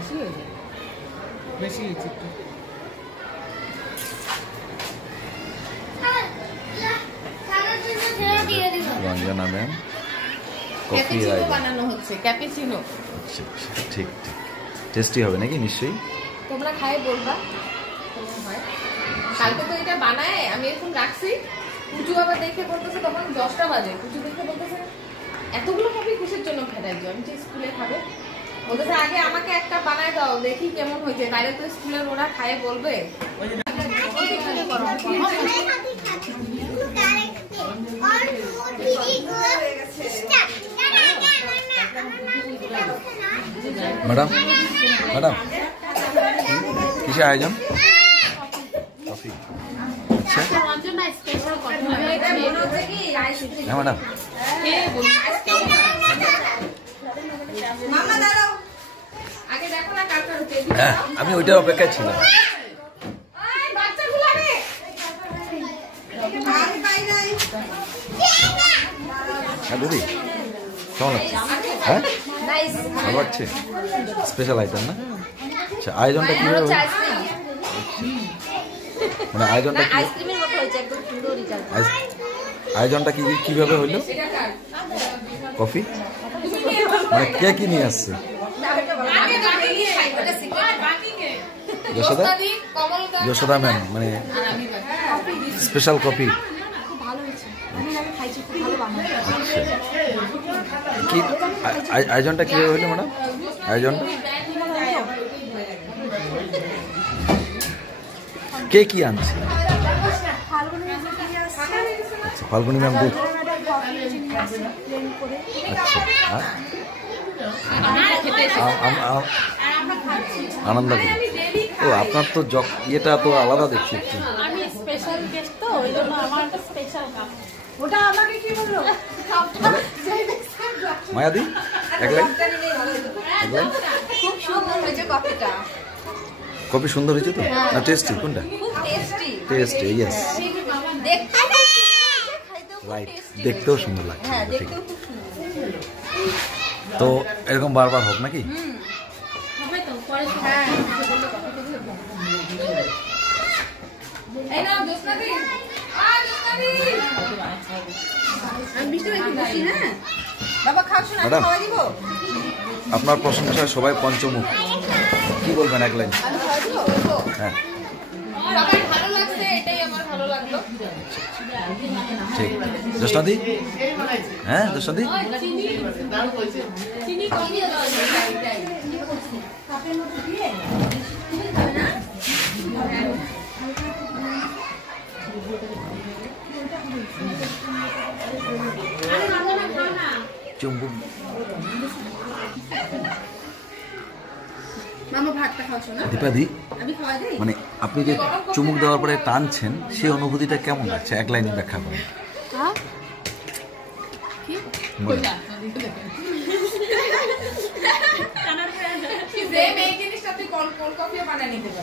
বেশি হয়েছে, বেশি হয়েছে একটু। রঞ্জনা ম্যাম কফি বানানো হচ্ছে, ক্যাপুচিনো। আচ্ছা ঠিক ঠিক, টেস্টি হবে নাকি? নিশ্চয়ই তোমরা খাই বলবা কেমন হয়। কালকে তো এটা বানায় আমি এখন রাখছি। পুজো আবার দেখে বলতেছে, তখন 10টা বাজে, পুজো দেখে বলতেছে এতগুলো কফি কিসের জন্য খেতে? আমি যে স্কুলে খাবে বলতেছে আগে আমাকে একটা বানায় দাও দেখি কেমন হয়েছে, তাইলে তো স্কুলের ওরা খায় বলবে। ম্যাডাম ম্যাডাম কিসের আয়োজন? কফি। আচ্ছা হ্যাঁ ম্যাডাম, হ্যাঁ আমি ওইটার অপেক্ষায় ছিলাম। হ্যাঁ দিদি কেমন লাগছে? হ্যাঁ ভালো লাগছে, স্পেশাল আইটেম না? আচ্ছা আয়োজনটা কিভাবে, মানে আয়োজনটা আয়োজনটা কি কিভাবে হইল? কফি মানে কে কি নিয়ে আসছে? যশোদা, যশোদা ম্যাম মানে স্পেশাল কফি। কি আয়োজনটা কিভাবে হইলো ম্যাডাম? আয়োজন কে কি আনছে? আচ্ছা ফাল্গুনি ম্যাম দুধ। আচ্ছা আনন্দ করি। ও আপনার তো ইয়েটা তো আলাদা দেখছি একটু। মায়াদি এক লাইন, এক লাইন। খুব সুন্দর হয়েছে কফিটা। কফি সুন্দর হয়েছে তো? না টেস্টি? কোনটা টেস্টি? ইয়েস রাইট, দেখতেও সুন্দর লাগছে। তো এরকম বারবার হোক নাকি? ম্যাডাম আপনার প্রশংসায় সবাই পঞ্চমুখ, কি বলবেন এক লাইন? হ্যাঁ ঠিক। জ্যোৎস্নাদি, হ্যাঁ জ্যোৎস্নাদি চুম্বুক। দীপাদি মানে আপনি যে চুমুক দেওয়ার পরে টানছেন সেই অনুভূতিটা কেমন লাগছে? এক লাইনে ব্যাখ্যা করেন।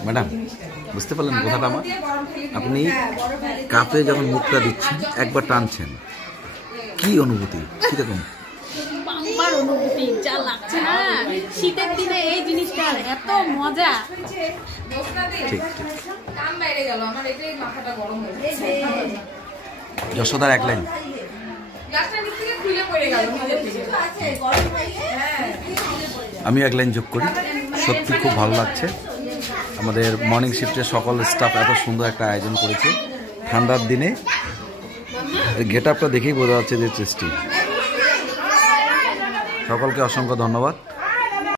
ম্যাডাম বুঝতে পারলেন কথাটা আমার? আপনি কাপে যখন মুখটা দিচ্ছেন একবার টানছেন, কি অনুভূতি কিরকম? অনুভূতি যা লাগছে না শীতের দিনে এই জিনিসটা এত মজা। ঠিক যশোদার এক লাইন। আমি এক লাইন যোগ করি, সত্যি খুব ভালো লাগছে। আমাদের মর্নিং শিফটের সকল স্টাফ এত সুন্দর একটা আয়োজন করেছে ঠান্ডার দিনে। গেট আপটা দেখেই বোঝা যাচ্ছে যে টেস্টি। সকলকে অসংখ্য ধন্যবাদ।